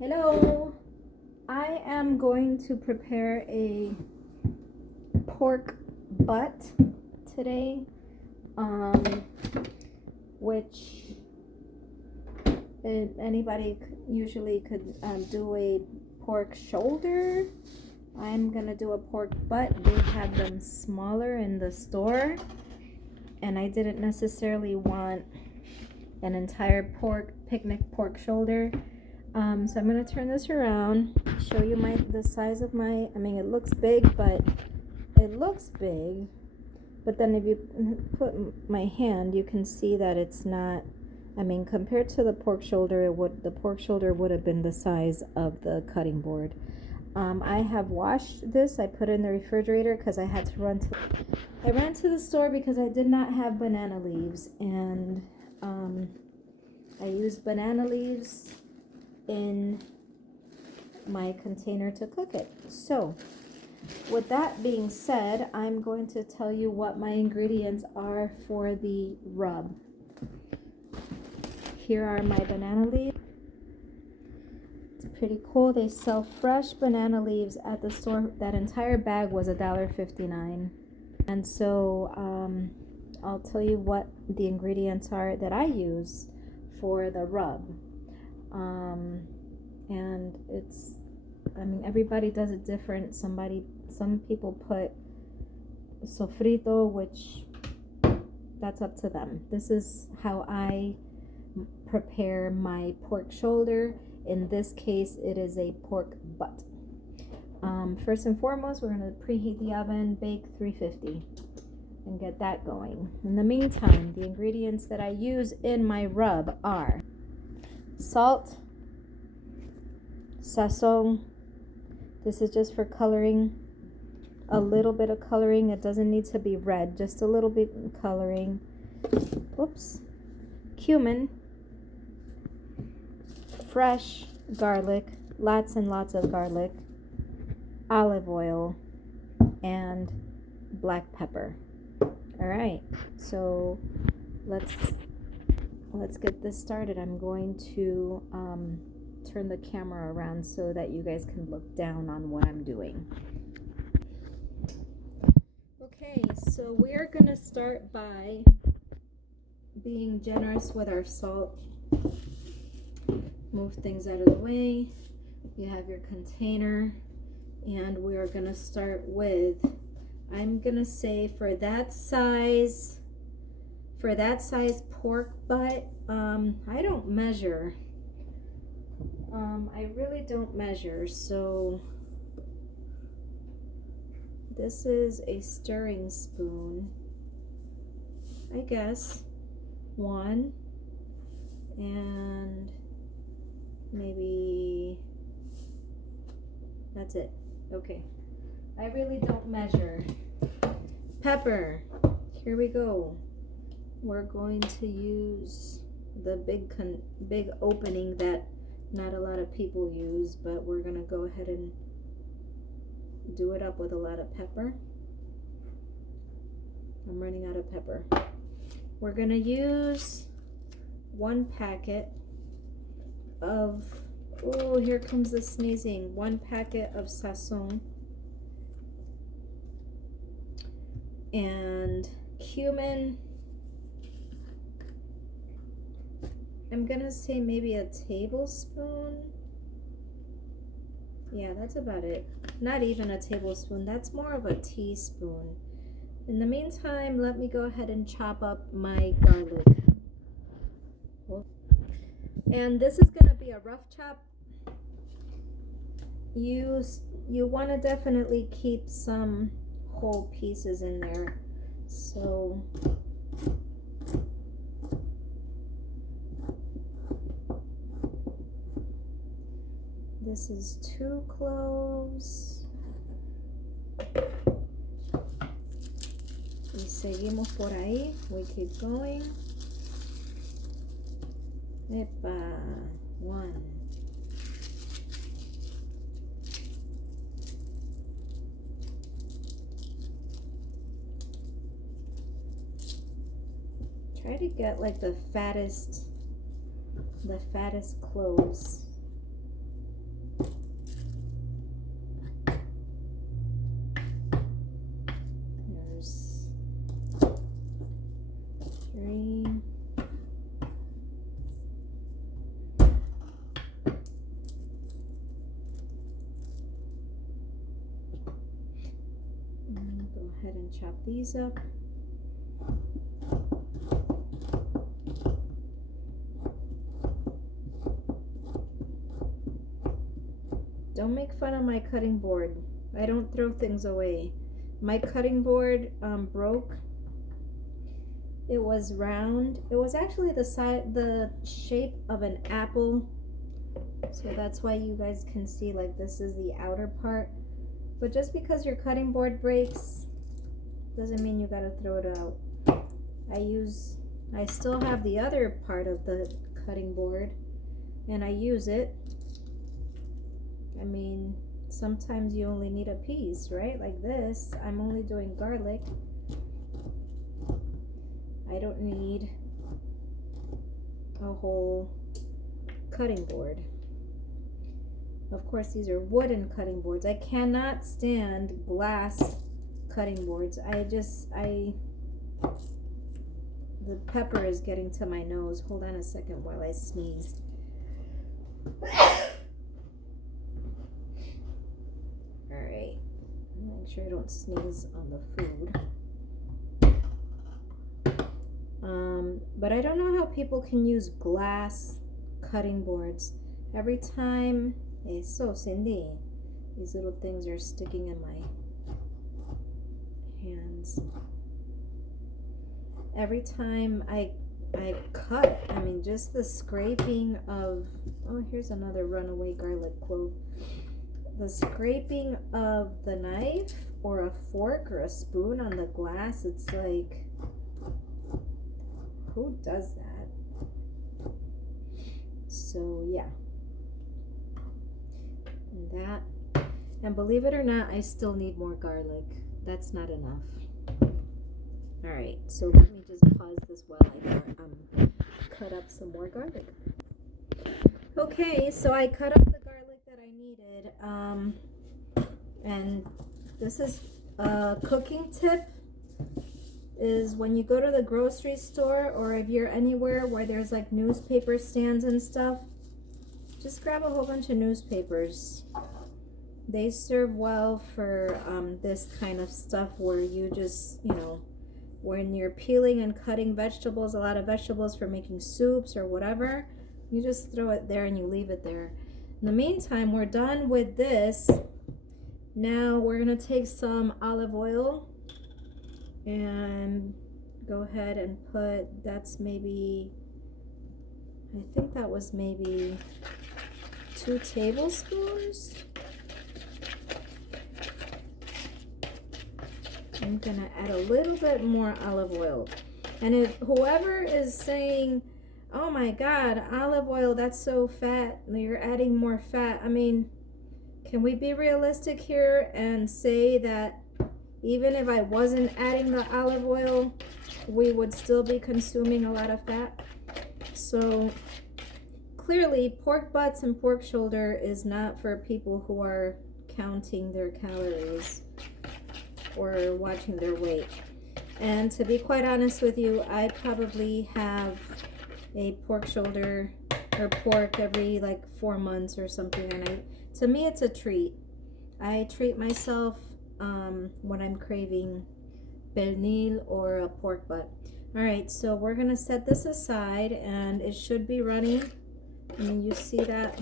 Hello, I am going to prepare a pork butt today, which anybody usually could do a pork shoulder. I'm gonna do a pork butt. They had them smaller in the store, and I didn't necessarily want an entire picnic pork shoulder. So I'm gonna turn this around, show you the size of my, it looks big, but then if you put my hand, you can see that it's not, compared to the pork shoulder, the pork shoulder would have been the size of the cutting board. I have washed this. I put it in the refrigerator because I ran to the store because I did not have banana leaves, and I used banana leaves in my container to cook it. So with that being said, I'm going to tell you what my ingredients are for the rub. Here are my banana leaves. It's pretty cool. They sell fresh banana leaves at the store. That entire bag was $1.59. And so I'll tell you what the ingredients are that I use for the rub. And it's, everybody does it different. Some people put sofrito, which that's up to them. This is how I prepare my pork shoulder. In this case, it is a pork butt. First and foremost, we're going to preheat the oven, bake 350, and get that going. In the meantime, the ingredients that I use in my rub are salt, Sazon. This is just for coloring, a little bit of coloring. It doesn't need to be red, just a little bit of coloring. Oops. Cumin, fresh garlic, lots and lots of garlic, olive oil, and black pepper. All right, so let's get this started. I'm going to turn the camera around so that you guys can look down on what I'm doing. Okay, so we are going to start by being generous with our salt. Move things out of the way. You have your container, and we are going to start with, I'm going to say for that size pork butt, I don't measure. I really don't measure, so this is a stirring spoon, I guess, one, and maybe that's it. Okay, I really don't measure. Pepper, here we go. We're going to use the big opening that not a lot of people use, but we're gonna go ahead and do it up with a lot of pepper. I'm running out of pepper. We're gonna use 1 packet of, oh, here comes the sneezing, 1 packet of Sazon, and cumin. I'm gonna say maybe a tablespoon. Yeah, that's about it. Not even a tablespoon, that's more of a teaspoon. In the meantime, let me go ahead and chop up my garlic. And this is gonna be a rough chop. You want to definitely keep some whole pieces in there. So this is 2 cloves. Y seguimos por ahí. We keep going. Epa, 1. Try to get like the fattest cloves. ahead and chop these up. Don't make fun of my cutting board. I don't throw things away. My cutting board broke. It was round. It was actually the shape of an apple. So that's why you guys can see like this is the outer part. But just because your cutting board breaks doesn't mean you gotta throw it out. I still have the other part of the cutting board and I use it. I mean, sometimes you only need a piece, right? Like this, I'm only doing garlic. I don't need a whole cutting board. Of course, these are wooden cutting boards. I cannot stand glass cutting boards. The pepper is getting to my nose. Hold on a second while I sneeze. Alright, make sure I don't sneeze on the food. But I don't know how people can use glass cutting boards. Every time, so Cindy, these little things are sticking in my hands. Every time I cut, I mean, just the scraping of, oh, here's another runaway garlic clove. The scraping of the knife or a fork or a spoon on the glass, it's like, who does that? So yeah, and believe it or not, I still need more garlic. That's not enough. All right, so let me just pause this while I cut up some more garlic. Okay, so I cut up the garlic that I needed, and this is a cooking tip, is when you go to the grocery store or if you're anywhere where there's like newspaper stands and stuff, just grab a whole bunch of newspapers. They serve well for this kind of stuff where you just, you know, when you're peeling and cutting vegetables, a lot of vegetables for making soups or whatever, you just throw it there and you leave it there. In the meantime, we're done with this. Now we're gonna take some olive oil and go ahead and put, that's maybe, I think that was maybe 2 tablespoons. I'm gonna add a little bit more olive oil. And if whoever is saying, oh my God, olive oil, that's so fat, you're adding more fat. I mean, can we be realistic here and say that even if I wasn't adding the olive oil, we would still be consuming a lot of fat? So clearly, pork butts and pork shoulder is not for people who are counting their calories or watching their weight. And to be quite honest with you, I probably have a pork shoulder or pork every like 4 months or something, and to me it's a treat. I treat myself when I'm craving pernil or a pork butt. All right, so we're gonna set this aside and it should be running. I mean, you see that?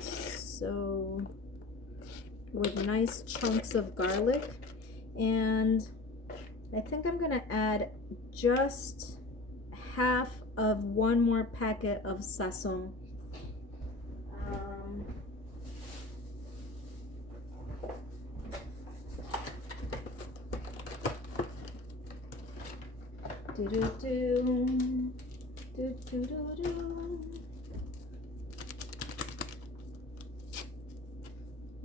So with nice chunks of garlic, and I think I'm gonna add just half of 1 more packet of Sazon.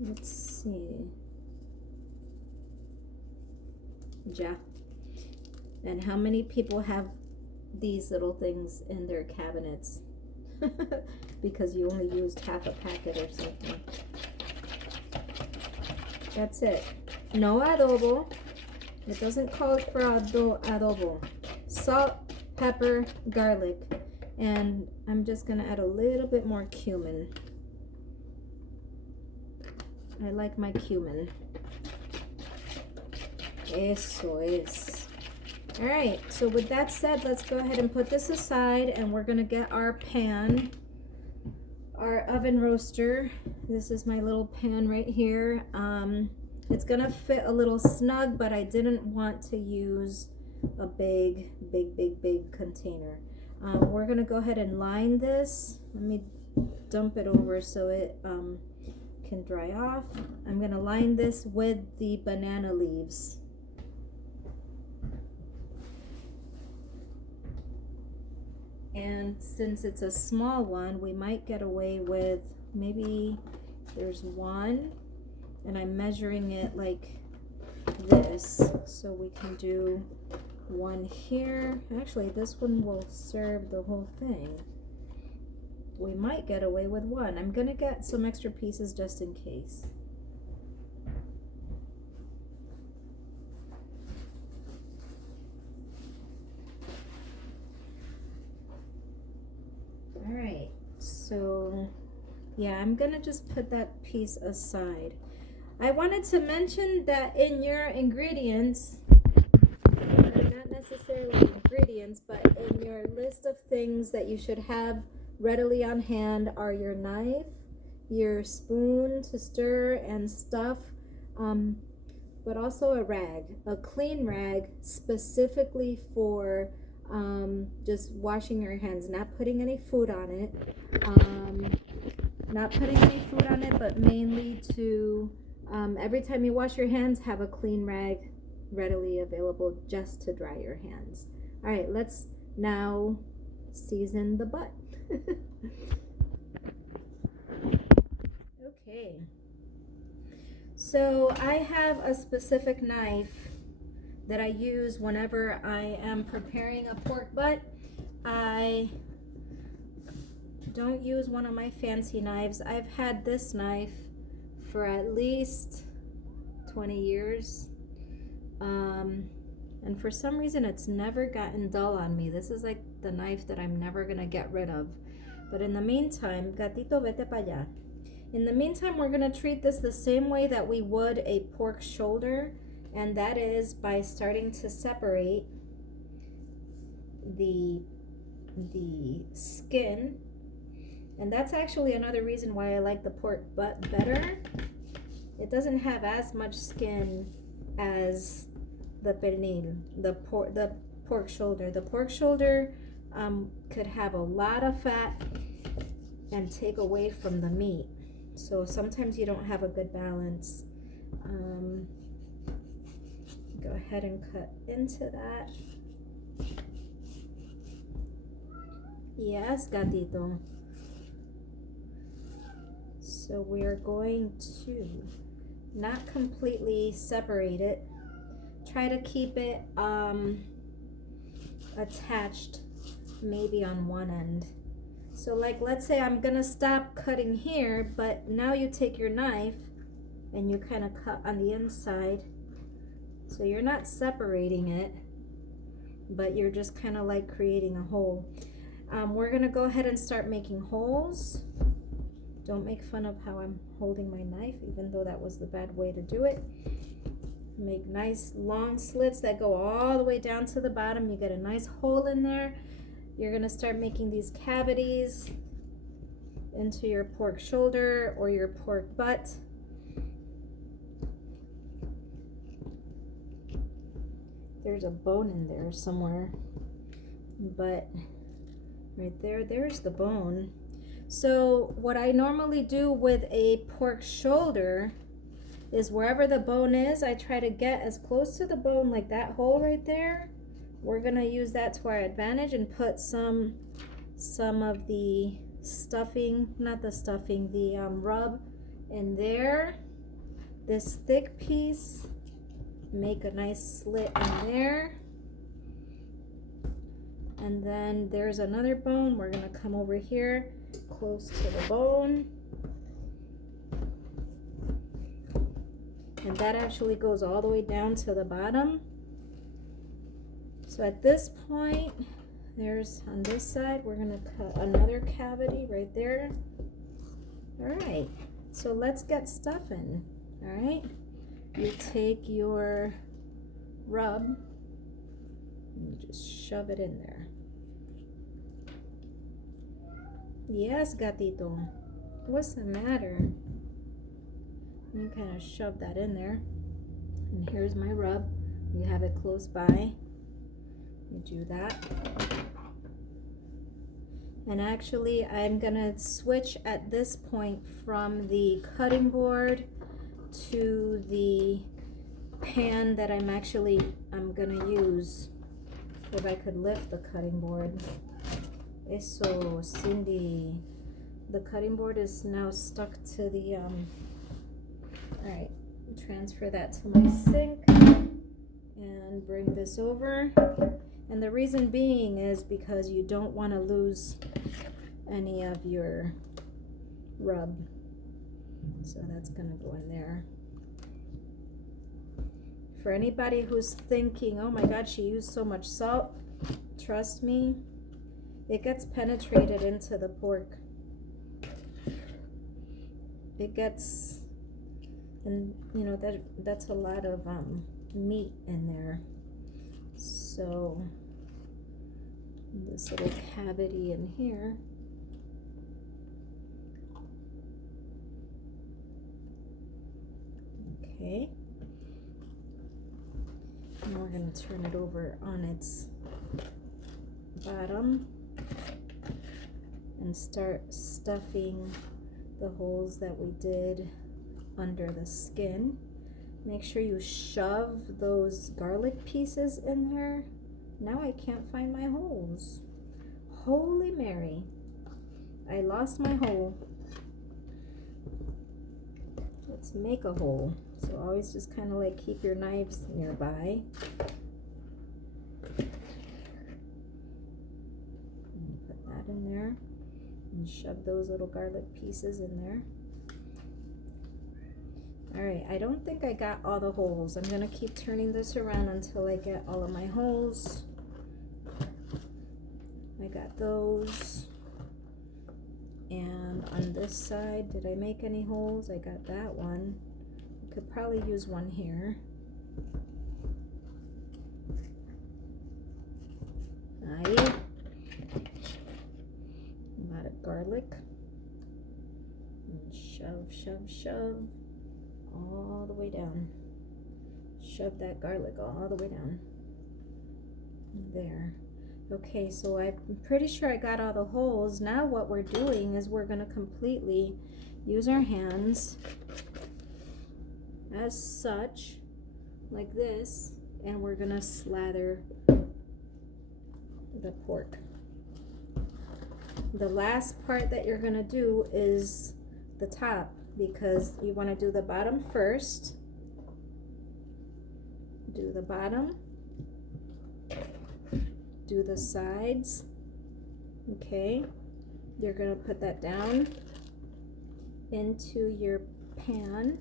Let's see. Ja. And how many people have these little things in their cabinets? Because you only used half a packet or something. That's it. No adobo. It doesn't call for adobo. Salt, pepper, garlic. And I'm just going to add a little bit more cumin. I like my cumin. Eso es. All right, so with that said, let's go ahead and put this aside, and we're gonna get our pan, our oven roaster. This is my little pan right here. It's gonna fit a little snug, but I didn't want to use a big container. We're gonna go ahead and line this. Let me dump it over so it can dry off. I'm gonna line this with the banana leaves. And since it's a small one, we might get away with maybe there's one, and I'm measuring it like this, so we can do one here. Actually, this one will serve the whole thing. We might get away with one. I'm gonna get some extra pieces just in case. All right, so yeah, I'm gonna just put that piece aside. I wanted to mention that in your ingredients, not necessarily ingredients, but in your list of things that you should have readily on hand are your knife, your spoon to stir and stuff, but also a rag, a clean rag specifically for just washing your hands, not putting any food on it, but mainly to every time you wash your hands, have a clean rag readily available just to dry your hands. All right, let's now season the butt. Okay, so I have a specific knife that I use whenever I am preparing a pork butt. I don't use one of my fancy knives. I've had this knife for at least 20 years. And for some reason it's never gotten dull on me. This is like the knife that I'm never gonna get rid of. But in the meantime, gatito, vete pa allá. In the meantime, we're gonna treat this the same way that we would a pork shoulder, and that is by starting to separate the skin. And that's actually another reason why I like the pork butt better. It doesn't have as much skin as the pernil, the pork shoulder. The pork shoulder could have a lot of fat and take away from the meat. So sometimes you don't have a good balance. Go ahead and cut into that. Yes, gatito. So we are going to not completely separate it. Try to keep it attached maybe on one end. So like, let's say I'm gonna stop cutting here, but now you take your knife and you kind of cut on the inside. So you're not separating it, but you're just kind of like creating a hole. We're gonna go ahead and start making holes. Don't make fun of how I'm holding my knife, even though that was the bad way to do it. Make nice long slits that go all the way down to the bottom. You get a nice hole in there. You're gonna start making these cavities into your pork shoulder or your pork butt. There's a bone in there somewhere, but right there, there's the bone. So what I normally do with a pork shoulder is wherever the bone is, I try to get as close to the bone, like that hole right there. We're gonna use that to our advantage and put some of the stuffing, not the stuffing, the rub in there. This thick piece, make a nice slit in there. And then there's another bone. We're gonna come over here close to the bone. And that actually goes all the way down to the bottom. So at this point, there's on this side, we're gonna cut another cavity right there. All right, So let's get stuffing. All right, you take your rub and you just shove it in there. Yes, gatito. What's the matter? You kind of shove that in there. And here's my rub. You have it close by. You do that. And actually, I'm gonna switch at this point from the cutting board to the pan that I'm gonna use. If I could lift the cutting board. Eso, Cindy. The cutting board is now stuck to the, all right, transfer that to my sink and bring this over. And the reason being is because you don't want to lose any of your rub. So that's gonna go in there. For anybody who's thinking, oh my God, she used so much salt, trust me, it gets penetrated into the pork. It gets, and you know, that's a lot of meat in there. So this little cavity in here, okay. Now we're going to turn it over on its bottom and start stuffing the holes that we did under the skin. Make sure you shove those garlic pieces in there. Now I can't find my holes. Holy Mary, I lost my hole. Let's make a hole. So always just kind of like keep your knives nearby. And put that in there and shove those little garlic pieces in there. All right, I don't think I got all the holes. I'm gonna keep turning this around until I get all of my holes. I got those. And on this side, did I make any holes? I got that one. Could probably use one here. Ahí. A lot of garlic. And shove, shove, shove all the way down. Shove that garlic all the way down. There. Okay, so I'm pretty sure I got all the holes. Now what we're doing is we're going to completely use our hands as such, like this, and we're going to slather the pork. The last part that you're going to do is the top, because you want to do the bottom first. Do the bottom. Do the sides. Okay, you're going to put that down into your pan.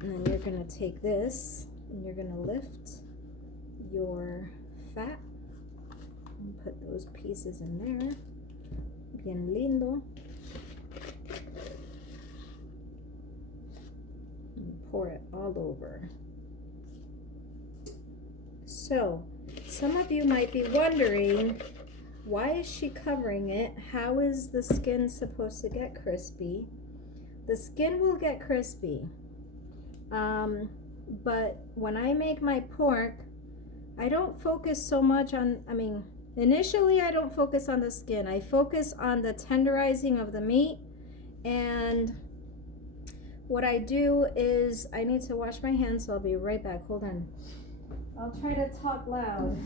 And then you're going to take this and you're going to lift your fat and put those pieces in there. Bien lindo. And pour it all over. So, some of you might be wondering, why is she covering it? How is the skin supposed to get crispy? The skin will get crispy. But when I make my pork, I don't focus so much on, initially I don't focus on the skin. I focus on the tenderizing of the meat. And what I do is, I need to wash my hands, so I'll be right back. Hold on. I'll try to talk loud.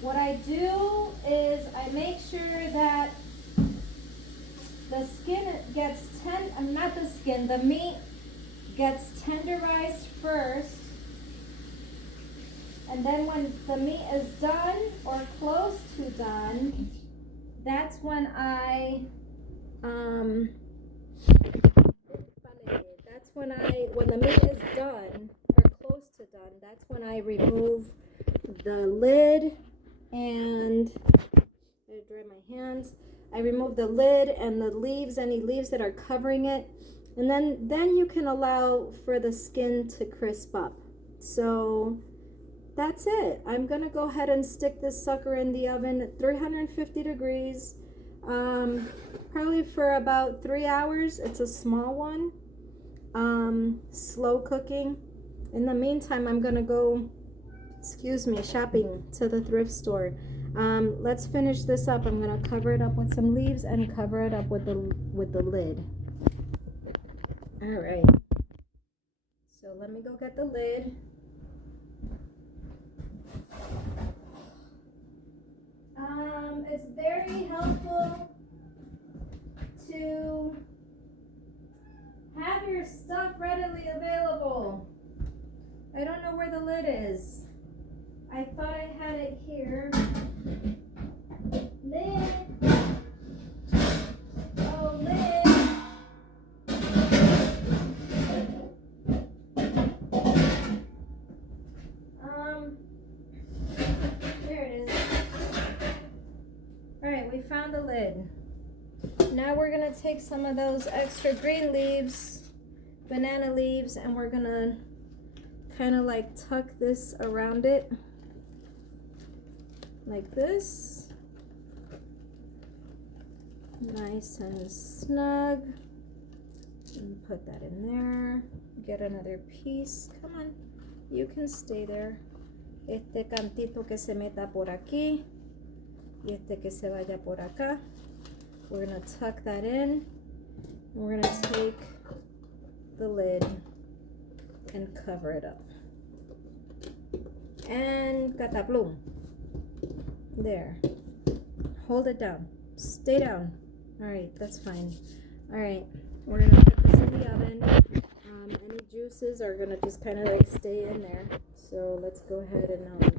What I do is I make sure that the skin gets the meat gets tenderized first. And then when the meat is done or close to done, that's when when the meat is done or close to done, that's when I remove the lid and dry my hands. I remove the lid and the leaves, any leaves that are covering it. And then you can allow for the skin to crisp up. So that's it. I'm gonna go ahead and stick this sucker in the oven at 350 degrees, probably for about 3 hours. It's a small one, slow cooking. In the meantime, I'm gonna go, shopping to the thrift store. Let's finish this up. I'm gonna cover it up with some leaves and cover it up with the lid. All right. So let me go get the lid. It's very helpful to have your stuff readily available. I don't know where the lid is. I thought I had it here. Lid. Oh, lid. There it is. All right, we found the lid. Now we're gonna take some of those extra green leaves, banana leaves, and we're gonna kind of like tuck this around it like this, nice and snug, and put that in there. Get another piece. Come on, you can stay there. Este cantito que se meta por aquí y este que se vaya por acá. We're gonna tuck that in. We're gonna take the lid and cover it up. And cataplum. There. Hold it down. Stay down. All right, that's fine. All right, we're gonna put this in the oven. Any juices are gonna just kind of like stay in there. So let's go ahead and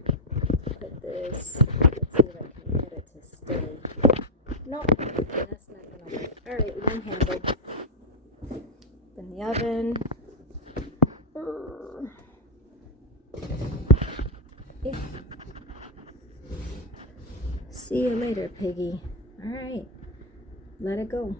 put this. Let's see if I can get it to stay. Nope, that's not gonna work. All right, one-handed. In the oven. See you later, piggy. All right, let it go.